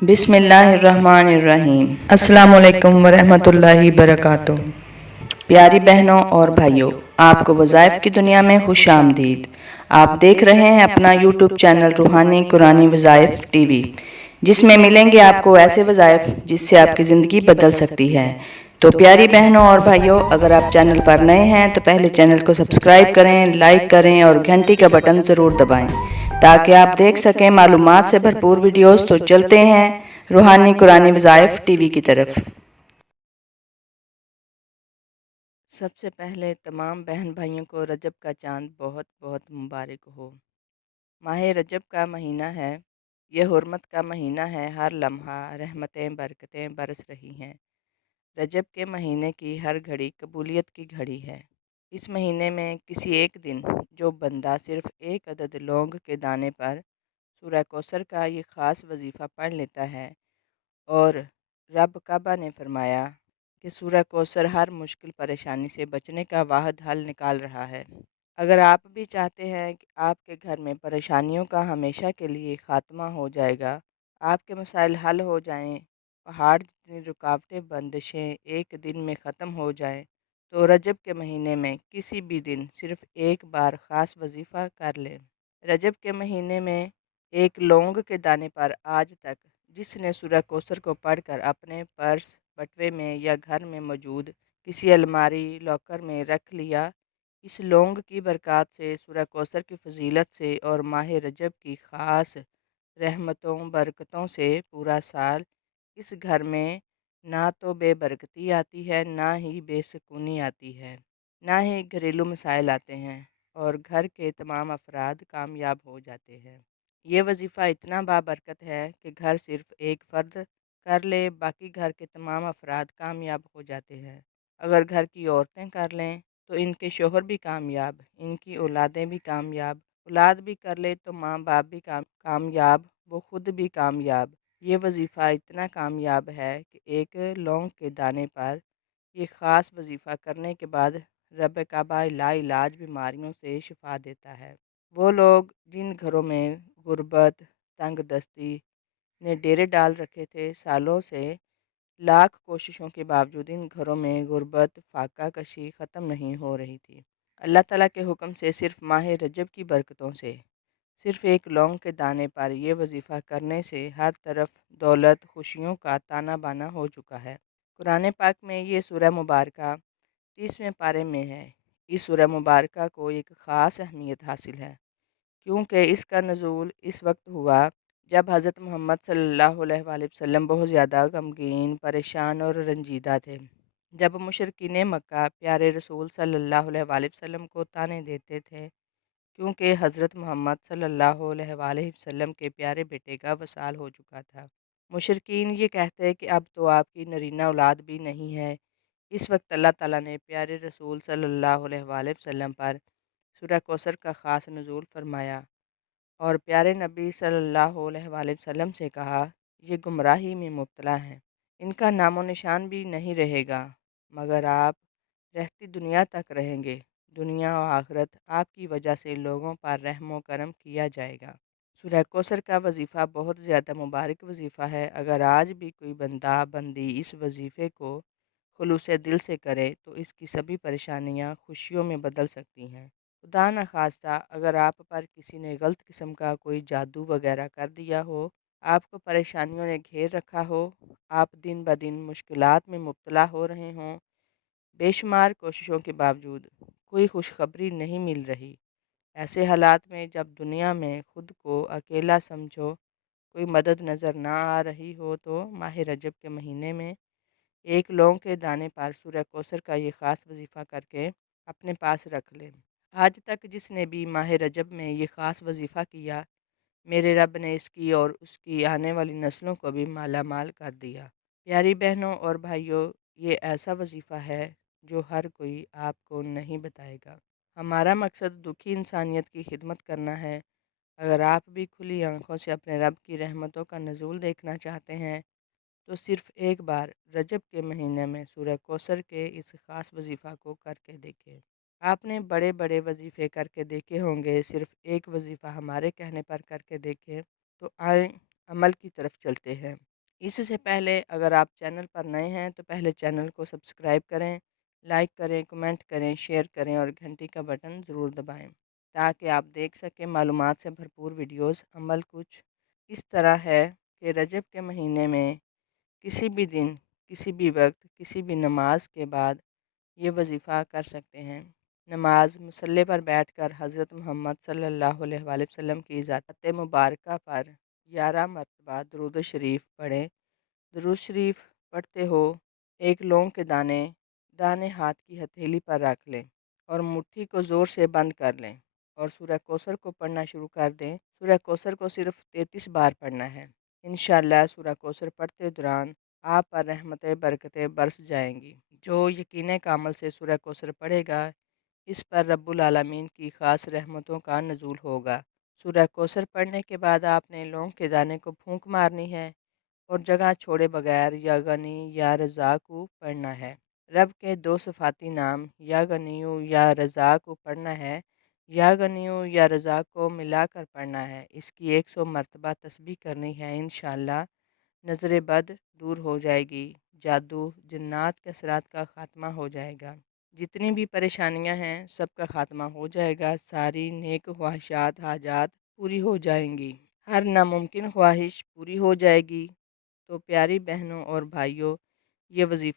بسم اللہ الرحمن الرحیم۔ السلام علیکم ورحمۃ اللہ وبرکاتہ۔ پیاری بہنوں اور بھائیوں، آپ کو وظائف کی دنیا میں خوش آمدید۔ آپ دیکھ رہے ہیں اپنا یوٹیوب چینل روحانی قرآنی وظائف ٹی وی، جس میں ملیں گے آپ کو ایسے وظائف جس سے آپ کی زندگی بدل سکتی ہے۔ تو پیاری بہنوں اور بھائیوں، اگر آپ چینل پر نئے ہیں تو پہلے چینل کو سبسکرائب کریں، لائک کریں اور گھنٹی کا بٹن ضرور دبائیں تاکہ آپ دیکھ سکیں معلومات سے بھرپور ویڈیوز۔ تو چلتے ہیں روحانی قرآنی وظائف ٹی وی کی طرف۔ سب سے پہلے تمام بہن بھائیوں کو رجب کا چاند بہت بہت مبارک ہو۔ ماہ رجب کا مہینہ ہے، یہ حرمت کا مہینہ ہے، ہر لمحہ رحمتیں برکتیں برس رہی ہیں۔ رجب کے مہینے کی ہر گھڑی قبولیت کی گھڑی ہے۔ اس مہینے میں کسی ایک دن جو بندہ صرف ایک عدد لونگ کے دانے پر سورہ کوثر کا یہ خاص وظیفہ پڑھ لیتا ہے، اور رب کعبہ نے فرمایا کہ سورہ کوثر ہر مشکل پریشانی سے بچنے کا واحد حل نکال رہا ہے۔ اگر آپ بھی چاہتے ہیں کہ آپ کے گھر میں پریشانیوں کا ہمیشہ کے لیے خاتمہ ہو جائے گا، آپ کے مسائل حل ہو جائیں، پہاڑ جتنی رکاوٹیں بندشیں ایک دن میں ختم ہو جائیں، تو رجب کے مہینے میں کسی بھی دن صرف ایک بار خاص وظیفہ کر لیں۔ رجب کے مہینے میں ایک لونگ کے دانے پر آج تک جس نے سورہ کوثر کو پڑھ کر اپنے پرس، بٹوے میں یا گھر میں موجود کسی الماری لاکر میں رکھ لیا، اس لونگ کی برکات سے، سورہ کوثر کی فضیلت سے اور ماہ رجب کی خاص رحمتوں برکتوں سے پورا سال اس گھر میں نہ تو بے برکتی آتی ہے، نہ ہی بے سکونی آتی ہے، نہ ہی گھریلو مسائل آتے ہیں، اور گھر کے تمام افراد کامیاب ہو جاتے ہیں۔ یہ وظیفہ اتنا بابرکت ہے کہ گھر صرف ایک فرد کر لے، باقی گھر کے تمام افراد کامیاب ہو جاتے ہیں۔ اگر گھر کی عورتیں کر لیں تو ان کے شوہر بھی کامیاب، ان کی اولادیں بھی کامیاب، اولاد بھی کر لے تو ماں باپ بھی کامیاب، وہ خود بھی کامیاب۔ یہ وظیفہ اتنا کامیاب ہے کہ ایک لونگ کے دانے پر یہ خاص وظیفہ کرنے کے بعد رب کعبہ لا علاج بیماریوں سے شفا دیتا ہے۔ وہ لوگ جن گھروں میں غربت، تنگ دستی نے ڈیرے ڈال رکھے تھے، سالوں سے لاکھ کوششوں کے باوجود ان گھروں میں غربت، فاقہ کشی ختم نہیں ہو رہی تھی۔ اللہ تعالیٰ کے حکم سے، صرف ماہ رجب کی برکتوں سے، صرف ایک لونگ کے دانے پر یہ وظیفہ کرنے سے ہر طرف دولت، خوشیوں کا تانا بانا ہو چکا ہے۔ قرآن پاک میں یہ سورہ مبارکہ 30ویں پارے میں ہے۔ اس سورہ مبارکہ کو ایک خاص اہمیت حاصل ہے، کیونکہ اس کا نزول اس وقت ہوا جب حضرت محمد صلی اللہ علیہ وآلہ وسلم بہت زیادہ غمگین، پریشان اور رنجیدہ تھے۔ جب مشرکین مکہ پیارے رسول صلی اللہ علیہ وآلہ وسلم کو طعنے دیتے تھے، کیونکہ حضرت محمد صلی اللہ علیہ وآلہ وسلم کے پیارے بیٹے کا وصال ہو چکا تھا۔ مشرکین یہ کہتے کہ اب تو آپ کی نرینہ اولاد بھی نہیں ہے۔ اس وقت اللہ تعالیٰ نے پیارے رسول صلی اللہ علیہ وآلہ وسلم پر سورہ کوثر کا خاص نزول فرمایا، اور پیارے نبی صلی اللہ علیہ وآلہ وسلم سے کہا، یہ گمراہی میں مبتلا ہیں، ان کا نام و نشان بھی نہیں رہے گا، مگر آپ رہتی دنیا تک رہیں گے۔ دنیا و آخرت آپ کی وجہ سے لوگوں پر رحم و کرم کیا جائے گا۔ سورہ کوثر کا وظیفہ بہت زیادہ مبارک وظیفہ ہے۔ اگر آج بھی کوئی بندہ بندی اس وظیفے کو خلوص دل سے کرے تو اس کی سبھی پریشانیاں خوشیوں میں بدل سکتی ہیں۔ خدا نخواستہ اگر آپ پر کسی نے غلط قسم کا کوئی جادو وغیرہ کر دیا ہو، آپ کو پریشانیوں نے گھیر رکھا ہو، آپ دن بدن مشکلات میں مبتلا ہو رہے ہوں، بے شمار کوششوں کے باوجود کوئی خوشخبری نہیں مل رہی، ایسے حالات میں جب دنیا میں خود کو اکیلا سمجھو، کوئی مدد نظر نہ آ رہی ہو، تو ماہ رجب کے مہینے میں ایک لونگ کے دانے پر سورہ کوثر کا یہ خاص وظیفہ کر کے اپنے پاس رکھ لیں۔ آج تک جس نے بھی ماہ رجب میں یہ خاص وظیفہ کیا، میرے رب نے اس کی اور اس کی آنے والی نسلوں کو بھی مالا مال کر دیا۔ پیاری بہنوں اور بھائیوں، یہ ایسا وظیفہ ہے جو ہر کوئی آپ کو نہیں بتائے گا۔ ہمارا مقصد دکھی انسانیت کی خدمت کرنا ہے۔ اگر آپ بھی کھلی آنکھوں سے اپنے رب کی رحمتوں کا نزول دیکھنا چاہتے ہیں تو صرف ایک بار رجب کے مہینے میں سورہ کوثر کے اس خاص وظیفہ کو کر کے دیکھیں۔ آپ نے بڑے بڑے وظیفے کر کے دیکھے ہوں گے، صرف ایک وظیفہ ہمارے کہنے پر کر کے دیکھیں۔ تو آئیں عمل کی طرف چلتے ہیں۔ اس سے پہلے اگر آپ چینل پر نئے ہیں تو پہلے چینل کو سبسکرائب کریں، لائک کریں، کمنٹ کریں، شیئر کریں اور گھنٹی کا بٹن ضرور دبائیں تاکہ آپ دیکھ سکیں معلومات سے بھرپور ویڈیوز۔ عمل کچھ اس طرح ہے کہ رجب کے مہینے میں کسی بھی دن، کسی بھی وقت، کسی بھی نماز کے بعد یہ وظیفہ کر سکتے ہیں۔ نماز مصلی پر بیٹھ کر حضرت محمد صلی اللہ علیہ وآلہ وسلم کی ذات مبارکہ پر 11 مرتبہ درود شریف پڑھیں۔ درود شریف پڑھتے ہو ایک لونگ کے دانے ہاتھ کی ہتھیلی پر رکھ لیں اور مٹھی کو زور سے بند کر لیں اور سورہ کوثر کو پڑھنا شروع کر دیں۔ سورہ کوثر کو صرف 33 بار پڑھنا ہے۔ انشاءاللہ سورہ کوثر پڑھتے دوران آپ پر رحمتیں برکتیں برس جائیں گی۔ جو یقین کامل سے سورہ کوثر پڑھے گا اس پر رب العالمین کی خاص رحمتوں کا نزول ہوگا۔ سورہ کوثر پڑھنے کے بعد آپ نے لونگ کے دانے کو پھونک مارنی ہے اور جگہ چھوڑے بغیر یا غنی یا رزاق کو پڑھنا ہے۔ رب کے 2 صفاتی نام یا غنیو یا رزاق کو پڑھنا ہے۔ یا غنیو یا رزاق کو ملا کر پڑھنا ہے۔ اس کی 100 مرتبہ تسبیح کرنی ہے۔ انشاءاللہ نظر بد دور ہو جائے گی، جادو جنات کے اثرات کا خاتمہ ہو جائے گا، جتنی بھی پریشانیاں ہیں سب کا خاتمہ ہو جائے گا، ساری نیک خواہشات حاجات پوری ہو جائیں گی، ہر ناممکن خواہش پوری ہو جائے گی۔ تو پیاری بہنوں اور بھائیوں، یہ وظیفہ